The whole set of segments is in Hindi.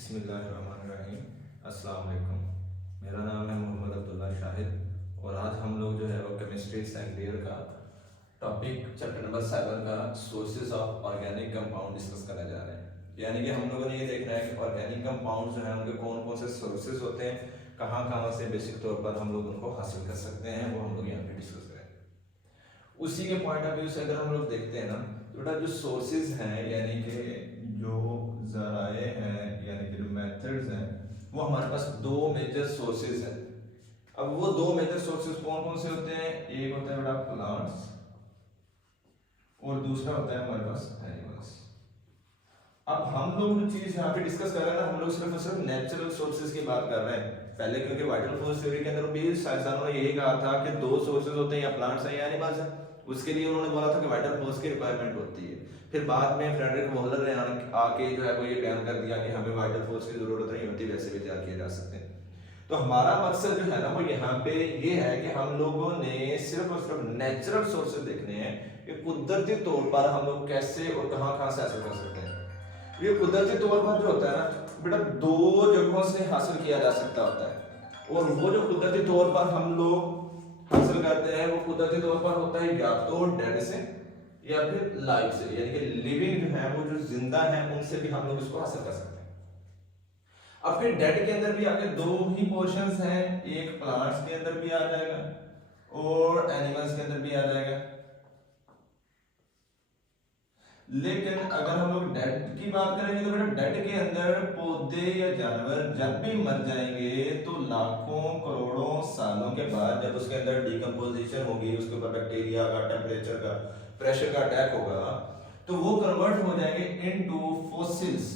बिस्मिल्लाहिर्रहमानिर्रहीम। अस्सलाम वालेकुम। मेरा नाम है मोहम्मद अब्दुल्ला शाहिद और आज हम लोग जो है वो केमिस्ट्री सेकेंड ईयर का टॉपिक चैप्टर नंबर 7 का sources of organic compound discuss करने जा रहे हैं। यानी कि हम लोगों ने ये देखना है कि ऑर्गेनिक कंपाउंड जो है उनके कौन कौन से सोर्सेज होते हैं, कहाँ कहाँ से बेसिक तौर पर हम लोग उनको हासिल कर सकते हैं, वो हम लोग यहाँ पे डिस्कस करेंगे। उसी के पॉइंट ऑफ व्यू से अगर हम लोग देखते हैं ना तो बेटा जो सोर्सेज हैं यानी कि जो जराए हैं यानी कि जो मेथड्स हैं वो हमारे पास दो मेजर सोर्सेज हैं। अब वो दो मेजर सोर्सेज कौन कौन से होते हैं? एक होता है बेटा प्लांट्स और दूसरा होता है हमारे पास एनिमल्स। अब हम लोग जो चीज यहाँ पे डिस्कस कर रहे हैं ना, हम लोग सिर्फ और सिर्फ नेचुरल सोर्सेज की बात कर रहे हैं। पहले क्योंकि वाइटल फोर्स थ्योरी के अंदर भी साइंसदानों ने यही कहा था कि दो सोर्सेज होते हैं, या प्लांट्स हैं या एनिमल्स हैं। उसके लिए उन्होंने बोला था कि वाइटल फोर्स की रिक्वायरमेंट होती है। फिर बाद में फ्रेडरिक वॉलर ने आके जो है वो ये बयान कर दिया कि हमें वाइटल फोर्स की जरूरत नहीं होती, वैसे भी तैयार किए जा सकते हैं। तो हमारा मकसद जो है ना वो यहाँ पे ये है कि हम लोगों ने सिर्फ और सिर्फ नेचुरल सोर्सेज देखने हैं कि कुदरती तौर पर हम लोग कैसे और कहाँ कहाँ से हासिल कर सकते हैं। ये कुदरती तौर पर जो होता है ना बेटा दो जगहों से हासिल किया जा सकता होता है, और वो जो कुदरती तौर पर हम लोग हासिल करते हैं वो कुदरती तौर पर होता है या तो डेड से या फिर लाइफ से, यानी कि लिविंग जो है वो जो जिंदा है उनसे भी हम लोग इसको हासिल कर सकते हैं। अब फिर डेड के अंदर भी आगे दो ही पोर्शंस हैं, एक प्लांट्स के अंदर भी आ जाएगा और एनिमल्स के अंदर भी आ जाएगा। लेकिन अगर हम लोग डेड की बात करेंगे तो बेटा डेड के अंदर पौधे या जानवर जब भी मर जाएंगे तो लाखों करोड़ों सालों के बाद जब उसके अंदर डिकम्पोजिशन होगी, उसके ऊपर बैक्टीरिया का, टेम्परेचर का, प्रेशर का अटैक होगा, तो वो कन्वर्ट हो जाएंगे इनटू फॉसिल्स,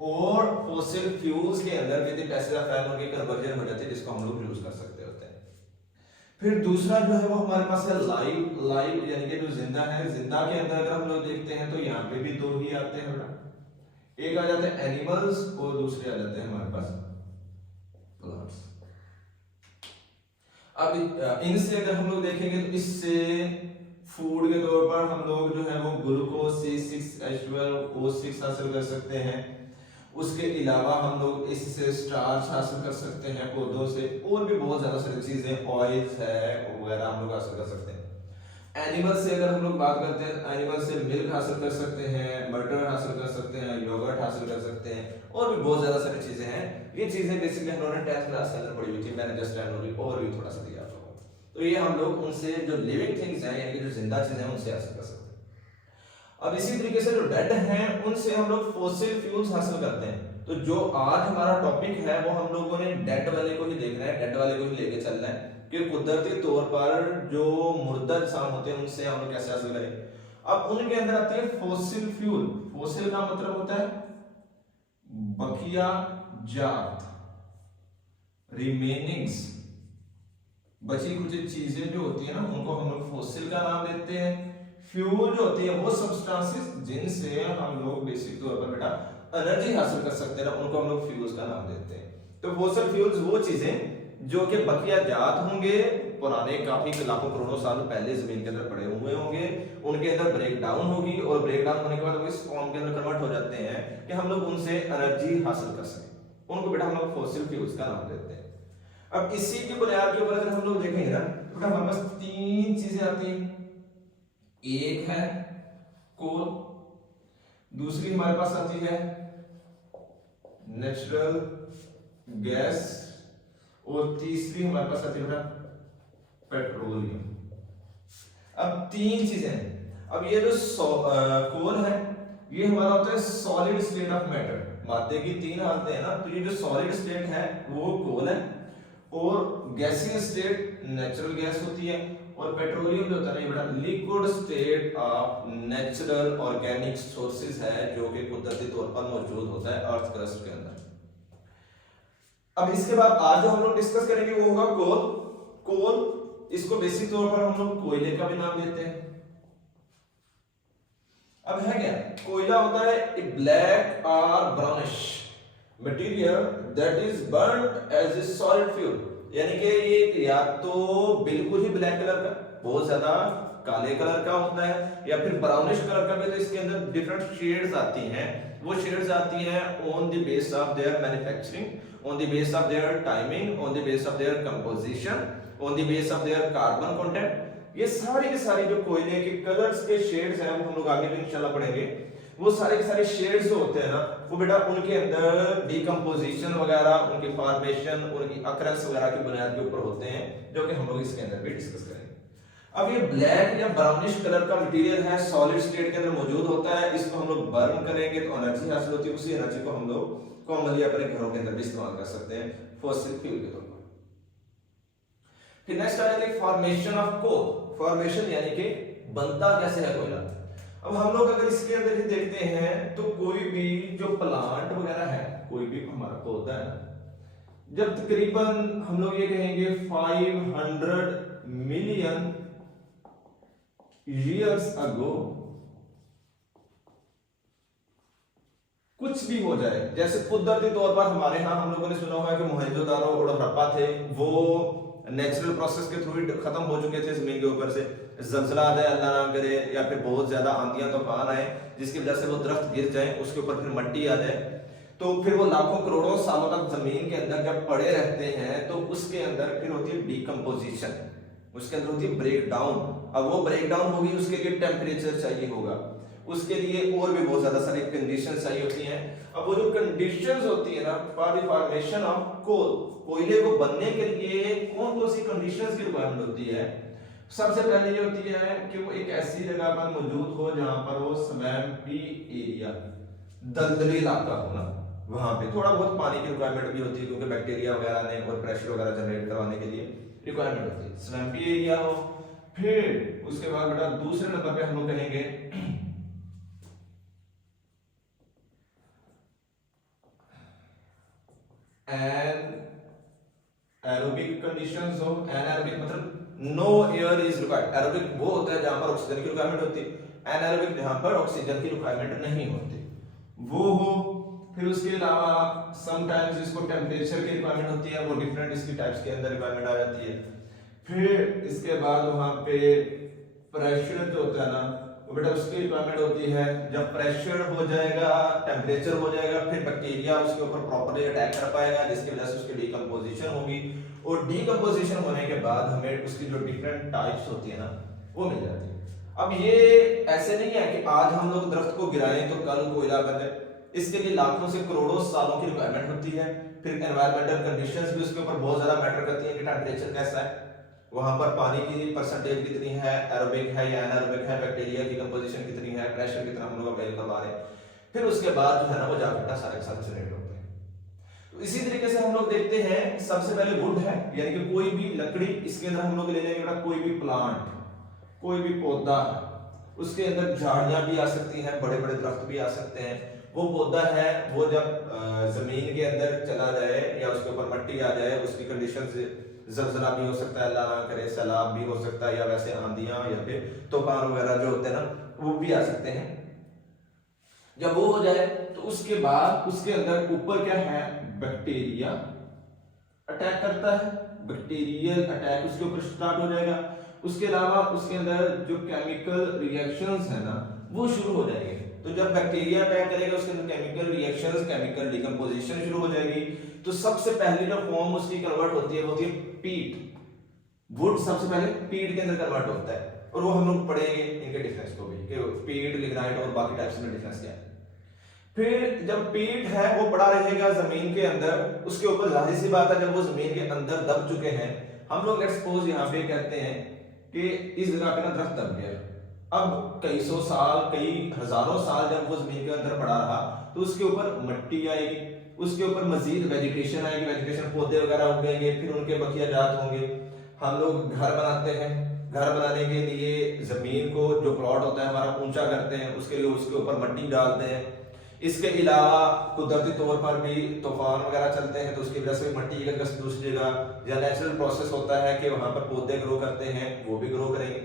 और फॉसिल फ्यूल्स के अंदर यदि पैसिव फैन होकर कन्वर्जन हो जाती है जिसको हम लोग यूज कर सकते होते हैं। फिर दूसरा जो है वो हमारे पास है लाइव। लाइव यानी कि जो जिंदा है, जिंदा के अंदर अगर हम लोग देखते हैं तो यहाँ पे भी दो ही आते हैं बेटा, एक आ जाते हैं एनिमल्स और दूसरे आ जाते हैं हमारे पास प्लांट्स। अब इनसे अगर हम लोग देखेंगे तो इससे फूड के तौर पर हम लोग जो है वो ग्लूकोज C6H12O6 हासिल कर सकते हैं। उसके अलावा हम लोग इससे स्टार्च हासिल कर सकते हैं पौधों से, और भी बहुत ज्यादा सारी चीजें, ऑयल्स है वगैरह हम लोग हासिल कर सकते हैं। एनिमल से अगर हम लोग बात करते हैं, एनिमल से मिल्क हासिल कर सकते हैं, बटर हासिल कर सकते हैं, योगर्ट हासिल कर सकते हैं, और भी बहुत ज्यादा सारी चीजें हैं। ये चीजें बेसिकली हम लोगों ने 10th क्लास के अंदर पढ़ी हुई थी, मैंने जस्ट ओवरव्यू थोड़ा सा दिया आपको। तो ये हम लोग उनसे जो लिविंग थिंग्स हैं यानी कि जो जिंदा चीजें हैं उनसे हासिल कर सकते हैं। अब इसी तरीके से जो डेड हैं उनसे हम लोग फॉसिल फ्यूल्स हासिल करते हैं। तो जो आज हमारा टॉपिक है वो हम लोगों ने डेड वाले को ही देखना है, डेड वाले को ही लेके चलना है कि कुदरती तौर पर जो मुर्दा इंसान होते हैं उनसे हम लोग कैसे हासिल करें। अब उनके अंदर आती है फॉसिल फ्यूल। फॉसिल का मतलब होता है बकिया जात, रिमेनिंग्स, बची कुछ चीजें जो होती है ना उनको हम लोग फॉसिल का नाम देते हैं। फ्यूल जो होती है वो सब्सटेंसेस जिनसे हम लोग बेसिक तौर पर बेटा एनर्जी हासिल कर सकते हैं ना, उनको हम लोग फ्यूल्स का नाम देते हैं। तो फॉसिल फ्यूल्स वो चीजें जो कि बकिया जात होंगे, पुराने काफी लाखों करोड़ों साल पहले जमीन के अंदर पड़े हुए होंगे, उनके अंदर ब्रेक डाउन होगी और ब्रेक डाउन होने के बाद वो इस फॉर्म के अंदर कन्वर्ट हो जाते हैं कि हम लोग उनसे एनर्जी हासिल कर सकें। उनको बेटा हम लोग फॉसिल फ्यूल्स का नाम देते हैं। अब इसी की बुनियाद के ऊपर अगर हम लोग देखेंगे ना तो हमारे पास तीन चीजें आती हैं। एक है कोल, दूसरी हमारे पास आती है नेचुरल गैस, और तीसरी हमारे पास आती है पेट्रोलियम। अब तीन चीजें। अब ये जो कोल है ये हमारा होता है सॉलिड स्टेट ऑफ मैटर, मादे की तीन हालतें हैं ना, तो ये जो सॉलिड स्टेट है वो कोल है, और गैसीय स्टेट नेचुरल गैस होती है, और पेट्रोलियम जो होता है ना ये liquid state of natural organic sources है जो कि कुदरती तौर पर मौजूद होता है अर्थ क्रस्ट के अंदर। अब इसके बाद आज जो हम लोग डिस्कस करेंगे वो होगा कोल। कोल इसको बेसिक तौर पर हम लोग कोयले का भी नाम देते हैं। अब है क्या, कोयला होता है ए ब्लैक और brownish material that is burned as a solid fuel, यानी कि ये या तो बिल्कुल ही ब्लैक कलर का, बहुत ज्यादा काले कलर का होता है या फिर ब्राउनिश कलर का भी, तो इसके अंदर डिफरेंट शेड्स आती हैं। वो शेड्स आती हैं on the base of their manufacturing, on the base of their timing, on the base of their composition, on the base of their carbon content। ये सारी की सारी जो कोयले के कलर्स के शेड्स हैं, वो हम लोग आगे भी इंशाल्लाह पढ़ेंगे। वो सारे के सारे शेड्स जो होते हैं ना, वो बेटा उनके अंदर डिकम्पोजिशन वगैरह, उनकी फॉर्मेशन, उनकी अकरेंस वगैरह की बुनियाद के ऊपर होते हैं, जो कि हम लोग इसके अंदर भी डिस्कस करेंगे। अब ये ब्लैक या ब्राउनिश कलर का मटेरियल है, सॉलिड स्टेट के अंदर मौजूद होता है। इसको हम लोग बर्न करेंगे तो एनर्जी हासिल होती है। उसी एनर्जी को हम लोग कॉमनली अपने घरों के अंदर भी इस्तेमाल कर सकते हैं फॉसिल फ्यूल के तौर पर। फिर नेक्स्ट आ जाता है फॉर्मेशन ऑफ कोल। फॉर्मेशन यानी कि बनता कैसे है कोयला। अब हम लोग अगर इसके अंदर ही देखते हैं तो कोई भी जो प्लांट वगैरह है, कोई भी हमारा पौधा है, जब तकरीबन हम लोग ये कहेंगे 500 मिलियन years ago कुछ भी हो जाए, जैसे कुदरती तौर पर हमारे यहाँ हम लोगों ने सुना हुआ है कि मोहनजोदारो और हड़प्पा थे, वो नेचुरल प्रोसेस के थ्रू ही खत्म हो चुके थे। जमीन के ऊपर से जलजला आ जाए, अल्लाह ना करे, या फिर बहुत ज्यादा आंधियां तूफान आए जिसकी वजह से वो दरख्त गिर जाए, उसके ऊपर फिर मट्टी आ जाए, तो फिर वो लाखों करोड़ों सालों तक जमीन के अंदर जब पड़े रहते हैं तो उसके अंदर फिर होती है डीकम्पोजिशन, उसके अंदर होती है ब्रेक डाउन। अब वो ब्रेक डाउन होगी, उसके लिए टेम्परेचर चाहिए होगा, उसके लिए और भी बहुत ज्यादा सारी कंडीशंस चाहिए होती हैं। अब वो जो कंडीशंस होती है ना for the formation of coal, कोयले को बनने के लिए कौन कौन सी कंडीशंस की रिक्वायरमेंट होती है। सबसे पहले ये होती है कि वो एक ऐसी जगह पर मौजूद हो जहां पर वो स्वैम्पी एरिया, दलदली इलाका हो ना, वहां पे थोड़ा बहुत पानी की रिक्वायरमेंट भी होती है, क्योंकि बैक्टीरिया वगैरह ने और प्रेशर वगैरह जनरेट करवाने के लिए रिक्वायरमेंट होती है। स्वैम्पी एरिया हो। फिर उसके बाद बेटा दूसरे नंबर पे हम लोग कहेंगे एरोबिक कंडीशंस हो। एनारोबिक मतलब no air is required. Aerobic वो होता है जहां पर ऑक्सीजन की रिक्वायरमेंट होती है, एनारोबिक जहां पर ऑक्सीजन की रिक्वायरमेंट नहीं होती, वो हो। फिर उसके अलावा समटाइम्स इसको टेम्परेचर की रिक्वायरमेंट होती है, वो डिफरेंट इसकी टाइप्स के अंदर रिक्वायरमेंट आ जाती है। फिर इसके बाद वहां पे प्रेशर जो होता है ना, वो बेटा उसकी रिक्वायरमेंट होती है। जब प्रेशर हो जाएगा, टेम्परेचर हो जाएगा, फिर बैक्टीरिया उसके ऊपर प्रॉपर्ली अटैक कर पाएगा, जिसकी वजह से उसकी डीकंपोजिशन होगी, और डीकंपोजिशन होने के बाद हमें उसकी जो डिफरेंट टाइप्स होती है ना वो मिल जाती है। अब ये ऐसे नहीं है कि आज हम लोग दरख्त को गिराएं तो कल कोयला बन जाए, इसके लिए लाखों से करोड़ों सालों की रिक्वायरमेंट होती है। फिर एनवायरमेंटल कंडीशंस भी उसके ऊपर बहुत ज्यादा मैटर करती हैं कि टेम्परेचर कैसा है, वहां पर पानी की परसेंटेज कितनी है, एरोबिक है या एनारोबिक है, बैक्टीरिया की कंपोजिशन कितनी है, प्रेशर कितना हम लोग अवेल करवा रहे हैं। फिर उसके बाद जो है ना वो जाकर सारे के सारे जनरेट होते हैं। तो इसी तरीके से हम लोग देखते हैं, सबसे पहले वुड है, यानी कि कोई भी लकड़ी, इसके अंदर हम लोग ले लेंगे बेटा कोई भी प्लांट, कोई भी पौधा, उसके अंदर झाड़ियां भी आ सकती हैं, बड़े बड़े दरख्त भी आ सकते हैं। वो पौधा है, वो जब जमीन के अंदर चला जाए या उसके ऊपर मट्टी आ जाए, उसकी कंडीशन से जलजला भी हो सकता है, अल्लाह ना करे सैलाब भी हो सकता है, या वैसे आंधियां या फिर तूफान वगैरह जो होते हैं ना वो भी आ सकते हैं। जब वो हो जाए तो उसके बाद उसके अंदर ऊपर क्या है, बैक्टीरिया अटैक करता है, बैक्टीरियल अटैक उसके ऊपर स्टार्ट हो जाएगा। उसके अलावा उसके अंदर जो केमिकल रिएक्शंस है ना वो शुरू हो जाएंगे। तो जब बैक्टीरिया अटैक करेगा उसके अंदर केमिकल रिएक्शंस, केमिकल डिकम्पोजिशन शुरू हो जाएगी। तो सबसे पहली जो फॉर्म उसकी कन्वर्ट होती है वो होती है पीट। वुड सबसे पहले पीट के अंदर कन्वर्ट होता है, और वो हम लोग पढ़ेंगे इनके डिफरेंस को भी कि पीट, लिग्नाइट और बाकी टाइप्स में डिफरेंस क्या है। फिर जब पीट है वो पड़ा रहेगा जमीन के अंदर, उसके ऊपर जाहिर सी बात है जब वो जमीन के अंदर दब चुके हैं, हम लोग लेट्स सपोज यहाँ पे कहते हैं कि इस जगह पे ना दरख्त दब गया, अब कई सौ साल, कई हजारों साल जब वो जमीन के अंदर पड़ा रहा तो उसके ऊपर मिट्टी आएगी, उसके ऊपर मजीद वेजिटेशन आएगी, वेजिटेशन पौधे वगैरह उगेंगे, फिर उनके बखिया जात होंगे। हम लोग घर बनाते हैं, घर बनाने के लिए जमीन को जो प्लॉट होता है हमारा ऊंचा करते हैं, उसके लिए उसके ऊपर मिट्टी डालते हैं। इसके अलावा कुदरती तौर पर भी तूफान वगैरह चलते हैं तो उसकी वजह से मिट्टी एक जगह से दूसरी जगह, या नेचुरल प्रोसेस होता है कि वहां पर पौधे ग्रो करते हैं, वो भी ग्रो करेंगे।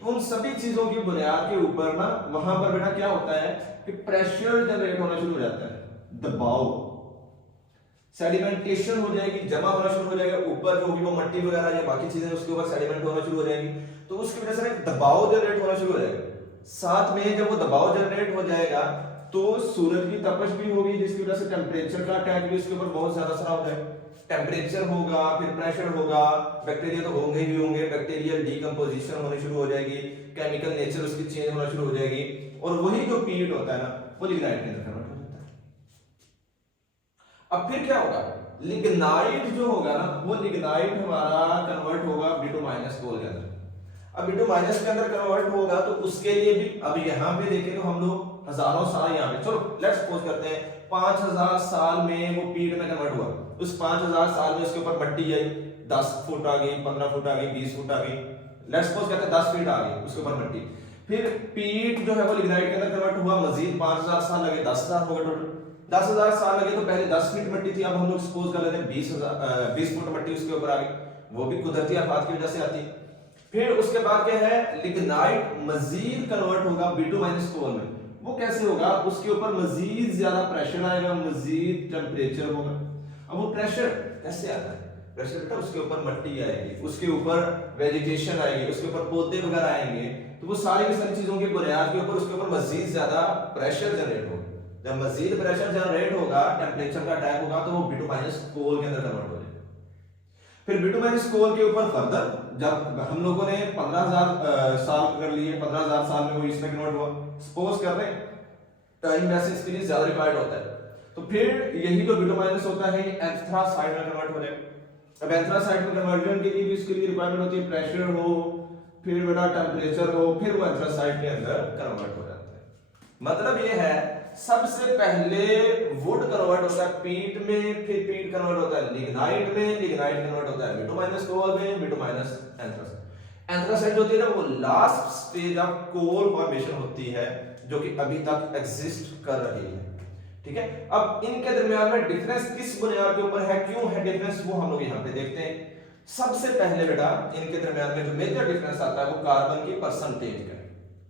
तो उन सभी चीजों की बुनियाद के ऊपर ना वहां पर बेटा क्या होता है कि प्रेशर जनरेट होना शुरू हो जाता है, दबाव। सेडिमेंटेशन हो जाएगी, जमा होना शुरू हो जाएगा, ऊपर जो भी वो मट्टी वगैरह या बाकी चीजें उसके ऊपर सेडिमेंट होना शुरू हो जाएगी, तो उसकी वजह से एक दबाव जनरेट होना शुरू हो जाएगा। साथ में जब वो दबाव जनरेट हो जाएगा तो सूरज की तपश भी होगी, जिसकी वजह से टेम्परेचर का अटैक भी उसके ऊपर बहुत ज्यादा असर होता है। टेम्परेचर होगा, फिर प्रेशर होगा, बैक्टीरिया तो होंगे ही होंगे, बैक्टीरियल डीकंपोजिशन होनी शुरू हो जाएगी, केमिकल नेचर उसकी चेंज होना शुरू हो जाएगी, और वही जो पीरियड होता है ना वो लिग्नाइट के अंदर कन्वर्ट हो जाता है। अब फिर क्या होगा, लिग्नाइट जो होगा ना वो लिग्नाइट हमारा कन्वर्ट होगा B2- कोल के अंदर। अब B2- के अंदर कन्वर्ट होगा तो उसके लिए भी अब यहाँ पे देखें तो हम लोग हजारों साल यहाँ पे, चलो लेट्स सपोज करते हैं 5000 साल में वो पीट में कन्वर्ट हुआ, उस 5000 साल में उसके ऊपर मट्टी आई 10 फुट आ गई, 15 फुट आ गई, 20 फुट आ गई, लेट्स सपोज करते हैं 10 फीट आ गई उसके ऊपर मट्टी। फिर पीट जो है वो लिग्नाइट के अंदर कन्वर्ट हुआ, मजीद 5000 साल लगे, 10,000 हो गए टोटल। 10,000 साल लगे तो पहले 10 फीट मट्टी थी, अब हम लोग सपोज कर लेते हैं 20 फुट मट्टी उसके ऊपर आ गई, वो भी कुदरती आफात की वजह से आती है। फिर उसके बाद क्या है, लिग्नाइट मजीद कन्वर्ट होगा B2- कोल में। वो कैसे होगा, उसके ऊपर मजीद ज्यादा प्रेशर आएगा, मजीद टेम्परेचर होगा। अब वो प्रेशर कैसे आता है, प्रेशर बेटा उसके ऊपर मट्टी आएगी, उसके ऊपर वेजिटेशन आएगी, उसके ऊपर पौधे वगैरह आएंगे, तो वो सारी की सारी चीजों की बुनियाद के ऊपर उसके ऊपर मजीद ज्यादा प्रेशर जनरेट होगा। जब मजीद प्रेशर जनरेट होगा, टेम्परेचर का अटैक होगा, तो वो B2- कोल के अंदर कन्वर्ट हो जाएगा। फिर B2- कोल के ऊपर फर्दर जब हम लोगों ने 15,000 साल कर लिए, 15,000 साल में वो इसमें कन्वर्ट हुआ, सपोज कर रहे हैं टाइम वैसे इसके लिए ज्यादा रिक्वायर्ड होता है, तो फिर यही जो B2- होता है एंथ्रासाइड में कन्वर्ट हो जाएगा। अब एंथ्रासाइड में कन्वर्जन के लिए भी इसके लिए रिक्वायरमेंट होती है प्रेशर हो, फिर बड़ा टेम्परेचर हो, फिर वो एंथ्रासाइड के अंदर कन्वर्ट हो जाता है। मतलब ये है सबसे पहले वुड कन्वर्ट होता है पीट में, फिर पीट कन्वर्ट होता है लिग्नाइट में, लिग्नाइट कन्वर्ट होता है B2- कोल में, B2- एंथ्रासाइड। एंथ्रासाइड होती है ना वो last stage of coal formation होती है जो कि अभी तक एग्जिस्ट कर रही है, ठीक है। अब इनके दरमियान में डिफरेंस किस बुनियाद के ऊपर है, क्यों है डिफरेंस, वो हम लोग यहाँ पे देखते हैं। सबसे पहले बेटा इनके दरमियान में जो मेजर डिफरेंस आता है वो कार्बन की परसेंटेज का,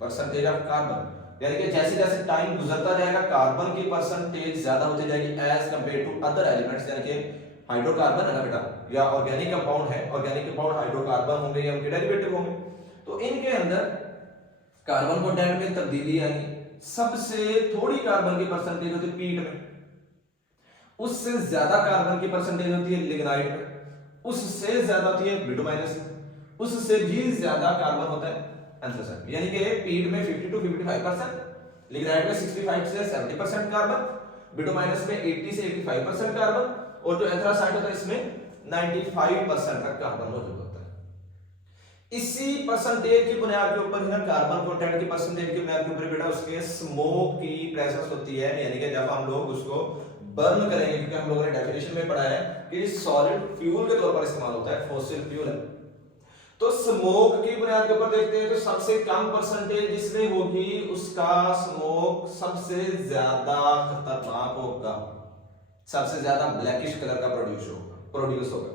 परसेंटेज ऑफ कार्बन, यानी कि जैसे जैसे टाइम गुजरता जाएगा कार्बन की परसेंटेज ज्यादा होती जाएगी as compare to other elements, यानी कि हाइड्रोकार्बन है ना बेटा, या ऑर्गेनिक कंपाउंड है, ऑर्गेनिक कंपाउंड हाइड्रोकार्बन होंगे या उनके डेरिवेटिव होंगे, तो इनके अंदर कार्बन कंटेंट में तब्दीली आएगी। सबसे थोड़ी कार्बन की परसेंटेज होती है पीट में, उससे ज्यादा कार्बन की परसेंटेज होती है लिग्नाइट में, उससे ज्यादा होती है B2- में, उससे भी ज्यादा कार्बन होता है एंथ्रासाइड, यानी कि पीट में 50 to 55%, लिग्नाइट में 65 से 70% कार्बन, B2- में 80 से 85% कार्बन, और जो एंथ्रासाइड होता है इसमें 95% तक कार्बन मौजूद होता है। इसी परसेंटेज की बुनियाद के ऊपर ही ना कार्बन कंटेंट की परसेंटेज की बुनियाद के ऊपर बेटा उसके स्मोक की प्रेजेंस होती है, यानी कि जब हम लोग उसको बर्न करेंगे, क्योंकि हम लोगों ने डेफिनेशन में पढ़ा है कि सॉलिड फ्यूल के तौर पर इस्तेमाल होता है, फॉसिल फ्यूल है, तो स्मोक की बुनियाद के ऊपर देखते हैं तो सबसे कम परसेंटेज जिसमें होगी उसका स्मोक सबसे ज्यादा खतरनाक होगा, सबसे ज्यादा ब्लैकिश कलर का प्रोड्यूस होगा।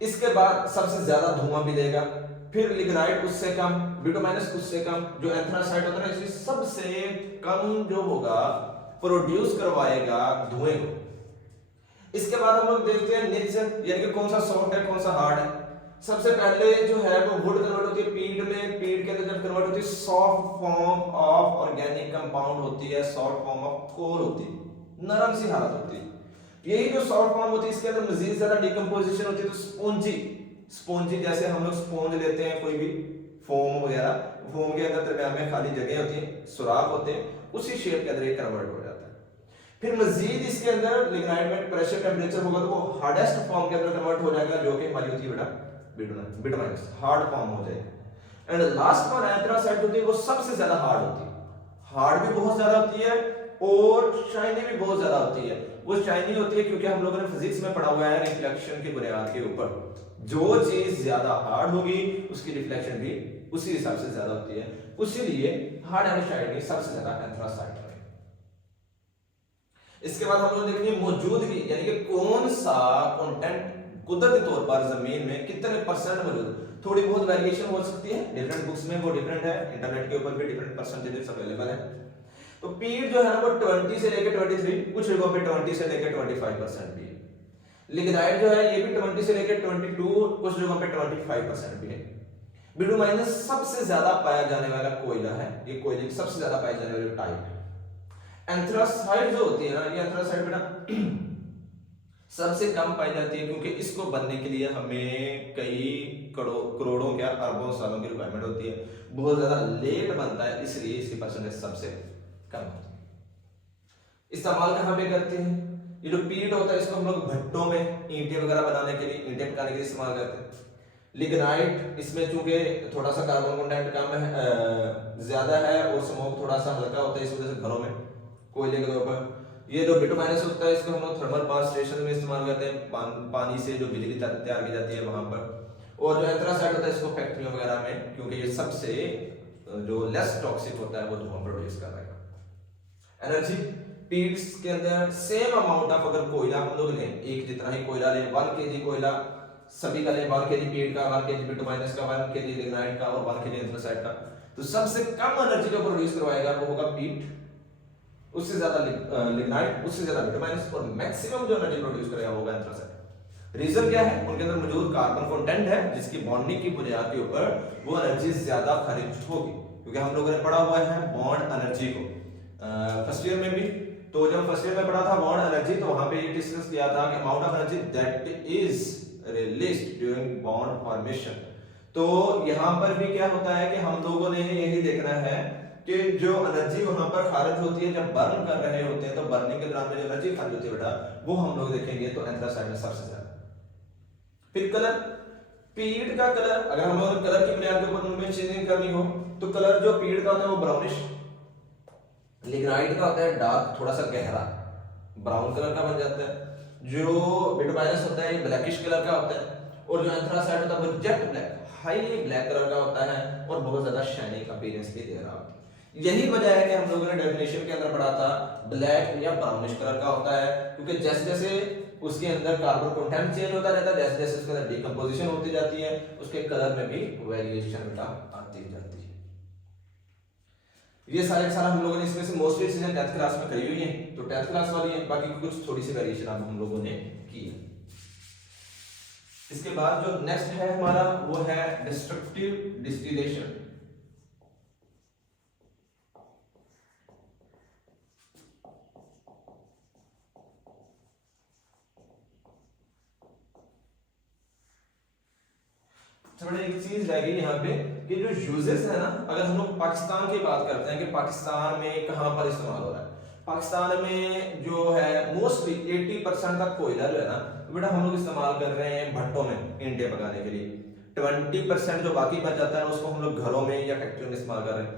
इसके बाद सबसे ज्यादा धुआं भी देगा, फिर लिग्नाइट उससे कम, B2- उससे कम, जो एंथ्रासाइड होता है इससे सबसे कम जो होगा प्रोड्यूस करवाएगा धुएं को। इसके बाद हम लोग देखते हैं नेचर, यानी कि कौन सा सॉफ्ट है कौन सा हार्ड है। सबसे पहले जो है वो वुड कन्वर्ट होती है पीट में, पीट के अंदर जब कन्वर्ट होती है soft form of organic compound होती है, सॉफ्ट फॉर्म ऑफ कोल होती है, नरम सी हालत होती है। यही जो सॉफ्ट फॉर्म होती है इसके अंदर मजीद ज्यादा डिकम्पोजिशन होती है, तो स्पॉन्जी जैसे हम लोग स्पॉन्ज लेते हैं कोई भी फोम वगैरह, फोम के अंदर दरमियान में खाली जगह होती है, सुराख होते हैं, उसी शेप के अंदर ये कन्वर्ट हो जाता है। फिर मजीद इसके अंदर लिग्नाइट में प्रेशर टेम्परेचर होगा तो वो हार्डेस्ट फॉर्म के अंदर कन्वर्ट हो जाएगा, जो कि हमारी होती है बेटा B2- हार्ड फॉर्म हो जाएगा। एंड लास्ट वन एंथ्रासाइड होती है वो सबसे ज्यादा हार्ड होती है, हार्ड भी बहुत ज्यादा होती है और शाइनी भी बहुत ज्यादा होती है। वो शाइनी होती है क्योंकि हम लोगों ने फिजिक्स में पढ़ा हुआ है रिफ्लेक्शन की बुनियाद के ऊपर, जो चीज ज्यादा हार्ड होगी उसकी रिफ्लेक्शन भी उसी हिसाब से ज्यादा होती है, उसीलिए हार्ड एंड शाइनी सबसे ज्यादा एंथ्रासाइड है। इसके बाद हम लोग देखेंगे मौजूदगी, यानी कि कौन सा कंटेंट कुदरती तौर पर जमीन में कितने परसेंट मौजूद, थोड़ी बहुत वेरिएशन हो सकती है, डिफरेंट बुक्स में वो डिफरेंट है, इंटरनेट के ऊपर भी डिफरेंट परसेंटेजेस अवेलेबल है। तो पीट जो है ना वो 20 से लेकर 23, कुछ जगहों पे 20 से लेकर 25% भी है, लिग्नाइट जो है ये भी 20 से लेकर 22, कुछ जगहों पे 25% भी है। बिटुमाइनस सबसे ज्यादा पाया जाने वाला कोयला है, ये कोयले की सबसे ज्यादा पाई जाने वाली टाइप है। एंथ्रासाइट जो होती है ना, ये एंथ्रासाइट बेटा सबसे कम पाई जाती है, क्योंकि इसको बनने के लिए हमें कई करोड़ों क्या अरबों सालों की रिक्वायरमेंट होती है, बहुत ज्यादा लेट बनता है, इसलिए इसकी परसेंटेज सबसे कम होती है। इस्तेमाल कहाँ पे करते हैं? ये जो पीट होता है इसको हम लोग भट्टों में ईंटें वगैरह बनाने के लिए, ईंटें पकाने के लिए इस्तेमाल करते हैं। लिग्नाइट इसमें चूंकि थोड़ा सा कार्बन कंटेंट कम है, ज्यादा है, और स्मोक थोड़ा सा हल्का होता है, इस वजह से घरों में कोयले के तौर पर। ये जो बिटुमाइनस होता है इसको हम लोग थर्मल पावर स्टेशन में इस्तेमाल करते हैं, पानी से जो बिजली तैयार की जाती है वहां पर। और जो एंथ्रासाइड होता है इसको फैक्ट्रियों वगैरह में, क्योंकि ये सबसे जो लेस टॉक्सिक होता है वो धुआं प्रोड्यूस कर रहा है। एनर्जी पीट्स के अंदर सेम अमाउंट ऑफ अगर कोयला हम लोग लें, एक जितना ही कोयला लें, 1 kg कोयला सभी का लें, 1 kg पीट का, 1 kg बिटुमाइनस का, 1 kg लिग्नाइट का और 1 kg एंथ्रासाइड का, तो सबसे कम एनर्जी जो प्रोड्यूस करवाएगा वो होगा पीट, उससे ज्यादा लिग्नाइट, उससे ज्यादा बिटुमाइनस, और मैक्सिमम जो एनर्जी प्रोड्यूस करेगा वो होगा एंथ्रासाइड। रीजन क्या है? उनके अंदर मौजूद कार्बन कंटेंट है जिसकी बॉन्डिंग की बुनियाद के ऊपर वो एनर्जी ज्यादा खर्च होगी, क्योंकि हम लोगों ने पढ़ा हुआ है बॉन्ड एनर्जी को फर्स्ट ईयर में भी। तो जब फर्स्ट ईयर में पढ़ा था बॉन्ड एनर्जी, तो वहां पे ये डिस्कस किया था कि amount of energy that is released during bond formation. तो यहां पर भी क्या होता है कि हम लोगों ने यही देखना है कि जो एनर्जी वहां पर खारिज होती है जब बर्न कर रहे होते हैं, तो बर्निंग के दौरान में जो एनर्जी खारिज होती है बेटा, वो हम लोग देखेंगे तो एंथ्रासाइड में सबसे ज्यादा। फिर कलर, पीट का कलर, अगर हम लोग कलर की बुनियाद के ऊपर उनमें चेंजिंग करनी हो, तो कलर जो पीट का होता है वो ब्राउनिश, लिग्नाइट का होता है डार्क, थोड़ा सा गहरा ब्राउन कलर का बन जाता है, जो बिटुमाइनस होता है ये ब्लैकिश कलर का होता है, और जो एंथ्रासाइड होता है वो jet black, highly black colour का होता है, और बहुत ज्यादा शाइनिंग अपीयरेंस भी दे रहा होता है। यही वजह है कि हम लोगों ने डेफिनेशन के अंदर पढ़ा था ब्लैक या ब्राउनिश कलर का होता है, क्योंकि जैसे जैसे उसके अंदर कार्बन कंटेंट चेंज होता रहता है, जैसे जैसे उसके अंदर डिकम्पोजिशन होती जाती है, उसके कलर में भी वेरिएशन आती जाती है। ये सारे सारा हम लोगों ने इसमें से मोस्टली चीजें 10th क्लास में करी हुई हैं, तो 10th क्लास वाली है, बाकी कुछ थोड़ी सी वेरिएशन हम लोगों ने की है। इसके बाद जो नेक्स्ट है हमारा वो है डिस्ट्रक्टिव डिस्टिलेशन। एक चीज रह गई यहाँ पे कि जो यूजेस है ना, अगर हम लोग पाकिस्तान की बात करते हैं कि पाकिस्तान में कहां पर इस्तेमाल हो रहा है, पाकिस्तान में जो है मोस्टली 80% का कोयला जो है ना बेटा हम लोग इस्तेमाल कर रहे हैं भट्टों में ईंटें पकाने के लिए, 20% जो बाकी बच जाता है उसको हम लोग घरों में या फैक्ट्रियों में इस्तेमाल कर रहे हैं।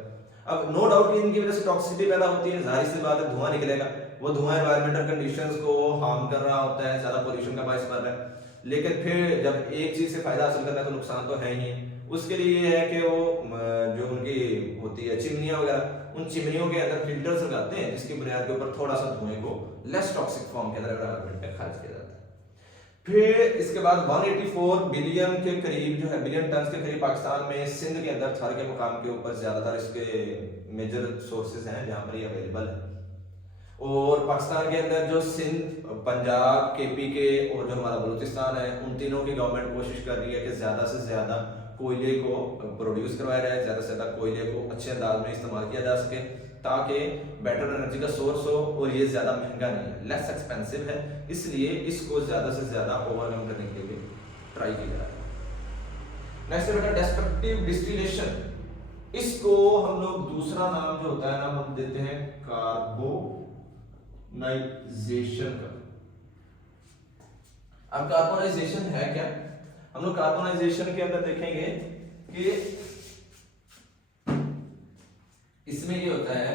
अब नो डाउट इनकी वजह से टॉक्सिसिटी पैदा होती है, जाहिर सी बात है धुआं निकलेगा, वो धुआं एनवायरमेंटल कंडीशंस को हार्म कर रहा होता है, ज्यादा पोल्यूशन का बायस बन रहा है। लेकिन फिर जब एक चीज से फायदा हासिल करना है तो नुकसान तो है ही। उसके लिए ये है कि वो जो उनकी होती है चिमनियां वगैरह, उन चिमनियों के अंदर फिल्टर्स लगाते हैं जिसकी बुनियाद के ऊपर थोड़ा सा धुएं को लेस टॉक्सिक फॉर्म के अंदर एनवायरनमेंट में खारिज किया जाता है। फिर इसके बाद 184 बिलियन के करीब जो है, बिलियन टन के करीब पाकिस्तान में सिंध के अंदर थर के मुकाम के ऊपर ज्यादातर इसके मेजर सोर्सेज हैं जहां पर ये अवेलेबल है। और पाकिस्तान के अंदर जो सिंध, पंजाब, केपी के और जो हमारा बलूचिस्तान है, उन तीनों की गवर्नमेंट कोशिश कर रही है कि ज्यादा से ज्यादा कोयले को प्रोड्यूस करवाया जाए, ज्यादा से ज्यादा कोयले को अच्छे अंदाज में इस्तेमाल किया जा सके, ताकि बेटर एनर्जी का सोर्स हो और ये ज्यादा महंगा नहीं है, लेस एक्सपेंसिव है, इसलिए इसको ज्यादा से ज्यादा ओवरकम करने के लिए ट्राई किया जा रहा है। नेक्स्ट है बेटा डिस्ट्रक्टिव डिस्टिलेशन। इसको हम लोग दूसरा नाम जो होता है ना हम देते हैं कार्बोनाइजेशन का। अब कार्बोनाइजेशन है क्या? हम लोग कार्बोनाइजेशन के अंदर देखेंगे कि इसमें ये होता है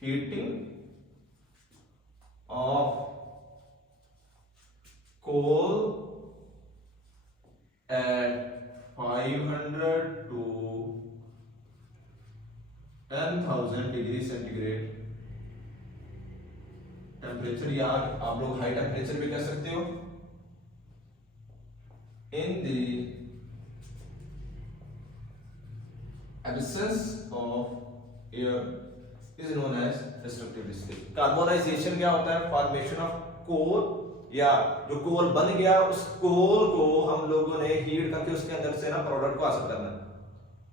heating of coal at 500 to 10,000 degree centigrade temperature, या आप लोग हाई टेम्परेचर भी कह सकते हो, in the absence of air is known as destructive distillation. Carbonisation क्या होता है? फॉर्मेशन ऑफ कोल, या जो कोल बन गया उस कोल को हम लोगों ने हीट करके उसके अंदर से ना प्रोडक्ट को हासिल करना है।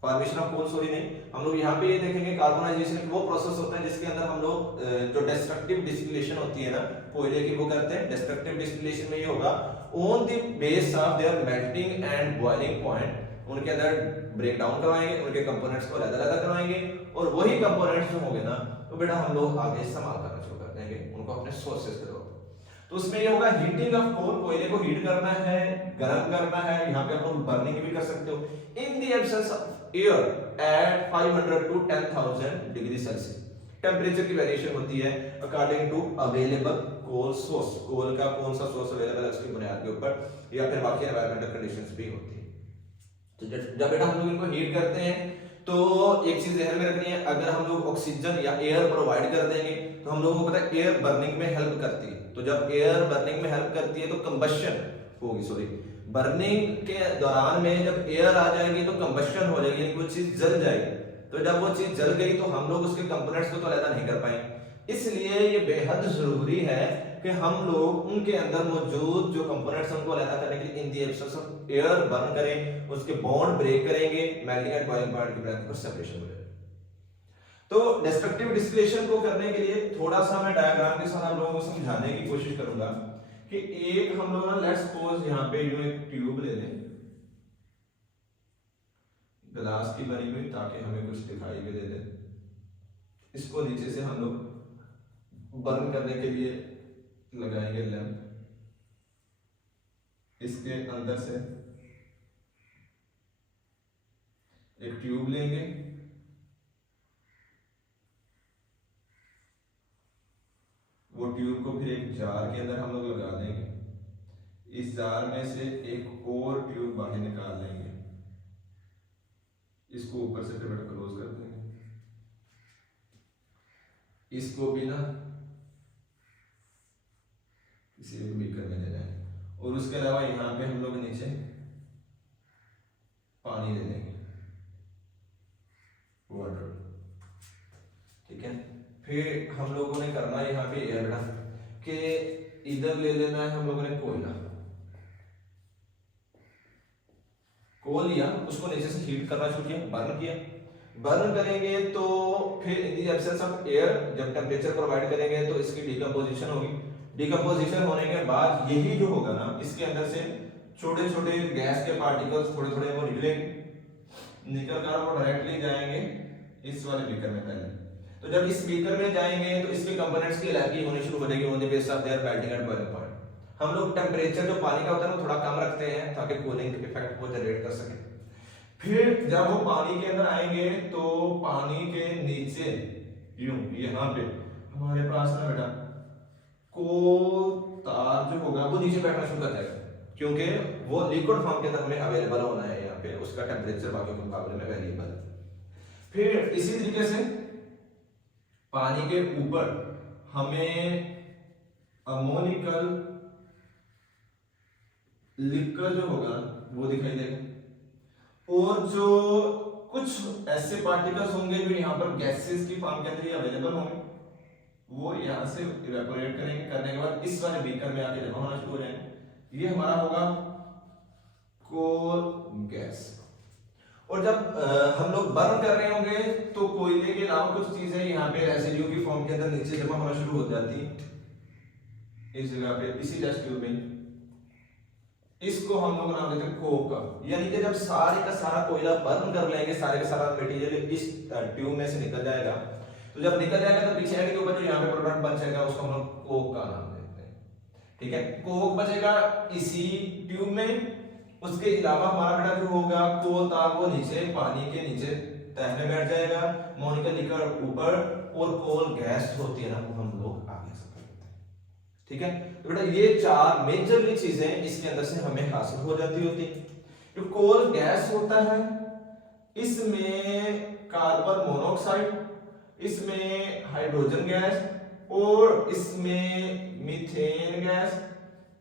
फॉर्मेशन ऑफ कोल सॉरी नहीं, हम लोग यहाँ पे ये देखेंगे कार्बोनाइजेशन वो प्रोसेस होता है जिसके अंदर हम लोग जो डिस्ट्रक्टिव डिस्टिलेशन होती है ना कोयले की वो करते हैं। डिस्ट्रक्टिव डिस्टिलेशन में ये होगा on the base of their melting and boiling point, उनके अंदर ब्रेक डाउन करवाएंगे, उनके कंपोनेंट्स को अलग-अलग करवाएंगे और वही कंपोनेंट्स जो होंगे ना तो बेटा हम लोग आगे इस्तेमाल करना शुरू कर देंगे उनको अपने सोर्सेज के तौर पर। तो उसमें ये होगा हीटिंग ऑफ कोल, कोयले को हीट करना है, गर्म करना है, यहाँ पे आप लोग बर्निंग भी कर सकते हो in the absence of air at 500 to 10,000 degree Celsius. Temperature की वेरिएशन होती है according to available coal source, coal का कौन सा सोर्स अवेलेबल है उसकी बुनियाद के ऊपर या फिर बाकी एनवायरमेंटल कंडीशंस भी होती है। तो जब बेटा हम लोग इनको हीट करते हैं तो एक चीज ध्यान में रखनी है, अगर हम लोग ऑक्सीजन या एयर प्रोवाइड कर देंगे तो हम लोगों को पता है एयर बर्निंग में हेल्प करती है। तो जब एयर बर्निंग में हेल्प करती है तो कंबशन होगी, सॉरी बर्निंग के दौरान में जब एयर आ जाएगी तो कंबशन हो जाएगी, यानी कोई चीज जल जाएगी। तो जब वो चीज जल गई तो हम लोग उसके कंपोनेंट्स को तो अलग नहीं कर पाएंगे। इसलिए ये बेहद जरूरी है कि हम लोग उनके अंदर मौजूद जो कंपोनेंट्स हैं उनको अलग करने के लिए इन the absence of air burn करें, उसके बॉन्ड ब्रेक करेंगे, मेल्टिंग एंड बॉइलिंग पॉइंट के ब्रेक पर सेपरेशन हो जाएगा। तो डिस्ट्रक्टिव डिस्टिलेशन को करने के लिए थोड़ा सा मैं डायग्राम के साथ आप लोगों को समझाने की कोशिश करूंगा कि एक हम लोग ना लेट्स सपोज यहाँ पे यूं एक ट्यूब ले लें ग्लास की बनी हुई ताकि हमें कुछ दिखाई भी दे दे। इसको नीचे से हम लोग बर्न करने के लिए लगाएंगे लैंप, इसके अंदर से एक ट्यूब लेंगे, वो ट्यूब को फिर एक जार के अंदर हम लोग लगा देंगे, इस जार में से एक और ट्यूब बाहर निकाल लेंगे, इसको ऊपर से फिर क्लोज कर देंगे, इसको भी ना किसी एक बीकर में ले जाएंगे और उसके अलावा यहाँ पे हम लोग नीचे पानी ले लेंगे, वाटर, ठीक है। फिर हम लोगों ने करना है यहाँ पे एयर बेटा कि इधर ले लेना है हम लोगों ने कोयला, कोल लिया, उसको नीचे से हीट करना शुरू किया, बर्न किया। बर्न करेंगे तो फिर इन द एब्सेंस ऑफ एयर जब टेम्परेचर प्रोवाइड करेंगे तो इसकी डिकम्पोजिशन होगी। डिकम्पोजिशन होने के बाद यही जो होगा ना इसके अंदर से छोटे छोटे गैस के पार्टिकल्स थोड़े थोड़े वो निकलेंगे, निकल कर वो डायरेक्टली जाएंगे इस वाले बीकर में पहले। तो जब इस बीकर में जाएंगे तो इसके कंपोनेंट्स की अलैरिटी होनी शुरू हो जाएगी on the base of their melting and boiling point. हम लोग टेम्परेचर जो पानी का होता है वो थोड़ा कम रखते हैं ताकि कूलिंग इफेक्ट को जनरेट कर सके। फिर जब वो पानी के अंदर आएंगे तो पानी के नीचे यूं यहाँ पे हमारे पास ना बेटा कोल तार जो होगा वो नीचे बैठना शुरू कर जाएगा, क्योंकि वो लिक्विड फॉर्म के अंदर हमें अवेलेबल होना है, यहाँ पे उसका टेम्परेचर बाकी के मुकाबले में वेरिएबल है। फिर इसी तरीके से पानी के ऊपर हमें अमोनिकल लिक्विड जो होगा वो दिखाई देगा और जो कुछ ऐसे पार्टिकल्स होंगे जो यहाँ पर गैसेस की फॉर्म के अंदर अवेलेबल होंगे वो यहाँ से इवेपोरेट करेंगे, करने के बाद इस वाले बीकर में आके जमा होना शुरू हो जाएंगे। ये हमारा होगा कोल गैस। और जब हम लोग बर्न कर रहे होंगे तो कोयले के अलावा कुछ चीजें यहाँ पे रेसिड्यू की फॉर्म के अंदर नीचे जमा होना शुरू हो जाती है इस जगह पे, इसी टेस्ट ट्यूब में। इसको हम लोग नाम देते हैं कोक, यानी कि जब सारे का सारा कोयला बर्न कर लेंगे सारे का सारा मटेरियल इस ट्यूब में से निकल जाएगा, तो जब निकल जाएगा तो पीछे एंड के ऊपर जो यहाँ पे प्रोडक्ट बन जाएगा उसको हम लोग कोक का नाम देते हैं, ठीक है। कोक बचेगा इसी ट्यूब में। उसके अलावा हमारा बेटा जो होगा कोल तार वो नीचे पानी के नीचे तह में बैठ जाएगा, मोनिकल लिक्विड ऊपर और कोल गैस होती है ना वो हम लोग आगे से करते हैं, ठीक है। तो बेटा ये चार मेजरली चीजें इसके अंदर से हमें हासिल हो जाती होती है। जो कोल गैस होता है इसमें कार्बन मोनोऑक्साइड, इसमें हाइड्रोजन गैस और इसमें मीथेन गैस,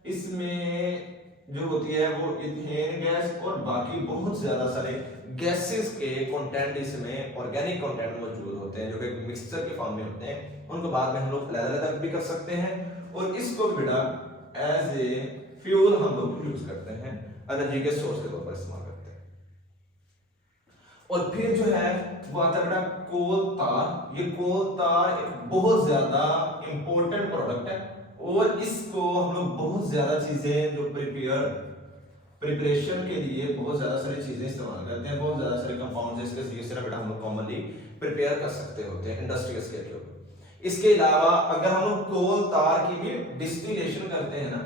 इसमें जो होती है वो इथेन गैस और बाकी बहुत ज्यादा सारे गैसेस के कंटेंट इसमें ऑर्गेनिक कंटेंट मौजूद होते हैं जो कि मिक्सचर के फॉर्म में होते हैं। उनको बाद में हम लोग अलग-अलग भी कर सकते हैं और इसको बेटा एज ए फ्यूल हम लोग यूज करते हैं, एनर्जी के सोर्स के तौर पर इस्तेमाल करते हैं। और फिर जो है वो आता है बेटा कोल तार। ये कोल तार एक बहुत ज्यादा इंपॉर्टेंट प्रोडक्ट है और इसको हम लोग बहुत ज्यादा चीजें जो प्रिपरेशन के लिए बहुत ज्यादा सारी चीजें इस्तेमाल करते हैं, बहुत ज्यादा सारे कंपाउंड्स इसके यूज से बेटा हम लोग कॉमनली प्रिपेयर कर सकते होते हैं इंडस्ट्रियल स्केल के ऊपर। इसके अलावा अगर हम लोग कोल तार की भी डिस्टिलेशन करते हैं ना,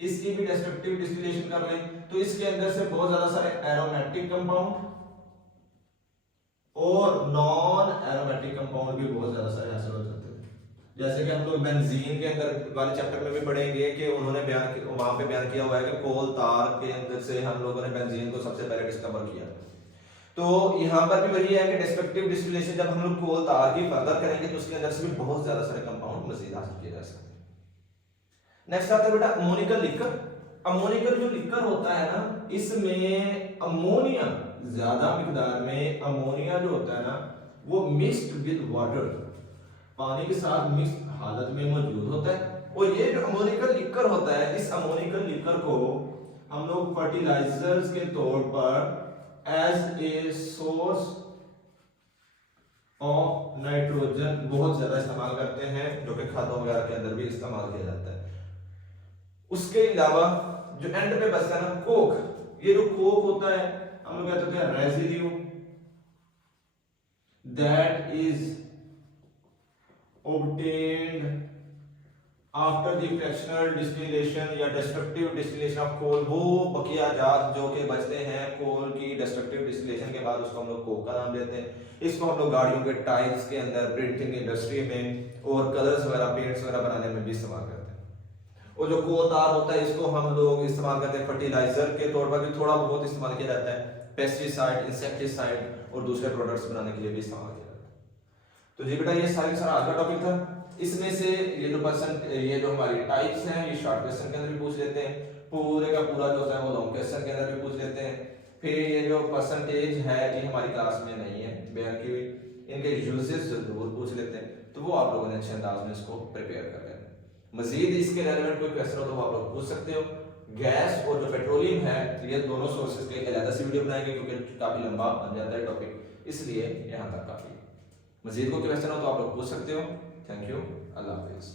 इसकी भी डिस्ट्रक्टिव डिस्टिलेशन कर लें तो इसके अंदर से बहुत ज्यादा सारे एरोमेटिक कंपाउंड और नॉन एरोमेटिक कंपाउंड भी बहुत ज्यादा सारे हासिल हो जाते हैं। जैसे कि हम लोग बेंजीन के अंदर वाले चैप्टर में भी पढ़ेंगे कि उन्होंने वहां पे बयान किया हुआ है कि कोल तार के अंदर से हम लोगों ने बेंजीन को सबसे पहले डिस्कवर किया। तो यहाँ पर भी वही है कि डिस्ट्रक्टिव डिस्टिलेशन जब हम लोग कोल तार की फर्दर करेंगे तो उसके अंदर से भी बहुत ज्यादा सारे कंपाउंड मजीद हासिल किए जा सकते हैं। नेक्स्ट आता है बेटा अमोनिकल लिकर। अमोनिकल जो लिकर होता है ना, इसमें अमोनिया ज्यादा मिकदार में अमोनिया जो होता है ना वो मिक्स्ड विद वाटर, पानी के साथ मिक्स हालत में मौजूद होता है। और ये जो अमोनिकल लिकर होता है, इस अमोनिकल लिकर को हम लोग फर्टिलाइजर्स के तौर पर as a source of nitrogen बहुत ज्यादा इस्तेमाल करते हैं, जो कि खादों वगैरह के अंदर भी इस्तेमाल किया जाता है। उसके अलावा जो एंड पे बचता है ना कोक, ये जो कोक होता है हम लोग कहते हैं residue that is obtained after the fractional distillation या destructive distillation of coal, वो बकिया जात जो के बचते हैं कोल की destructive distillation के बाद उसको हम लोग कोक का नाम देते हैं। इसको हम लोग गाड़ियों के टायर्स के अंदर, प्रिंटिंग इंडस्ट्री में और कलर्स वगैरह पेंट्स वगैरह बनाने में भी इस्तेमाल करते हैं। और जो कोल तार होता है इसको हम लोग इस्तेमाल करते हैं फर्टिलाइजर के तौर पर भी थोड़ा बहुत इस्तेमाल किया जाता है, पेस्टिसाइड, इंसेक्टिसाइड और दूसरे प्रोडक्ट्स बनाने के लिए भी इस्तेमाल किया जाता है। तो जी बेटा ये सारा आज का टॉपिक था। इसमें से ये जो हमारी टाइप्स हैं ये शॉर्ट क्वेश्चन के अंदर भी पूछ लेते हैं, पूरे का पूरा जो होता है वो लॉन्ग क्वेश्चन के अंदर भी पूछ लेते हैं। फिर ये जो परसेंटेज है ये हमारी क्लास में नहीं है बयान की हुई, इनके यूजेस जरूर पूछ लेते हैं, तो वो आप लोगों ने अच्छे अंदाज में इसको प्रिपेयर कर लेना। मजीद इसके रेलेवेंट कोई क्वेश्चन हो तो वो आप लोग पूछ सकते हो। गैस और जो पेट्रोलियम है ये दोनों सोर्सेज के अलग से वीडियो बनाएंगे क्योंकि काफी लंबा बन जाता है टॉपिक, इसलिए यहाँ तक काफी। मजीद कोई क्वेश्चन हो तो आप लोग पूछ सकते हो। Thank you, Allah Hafiz.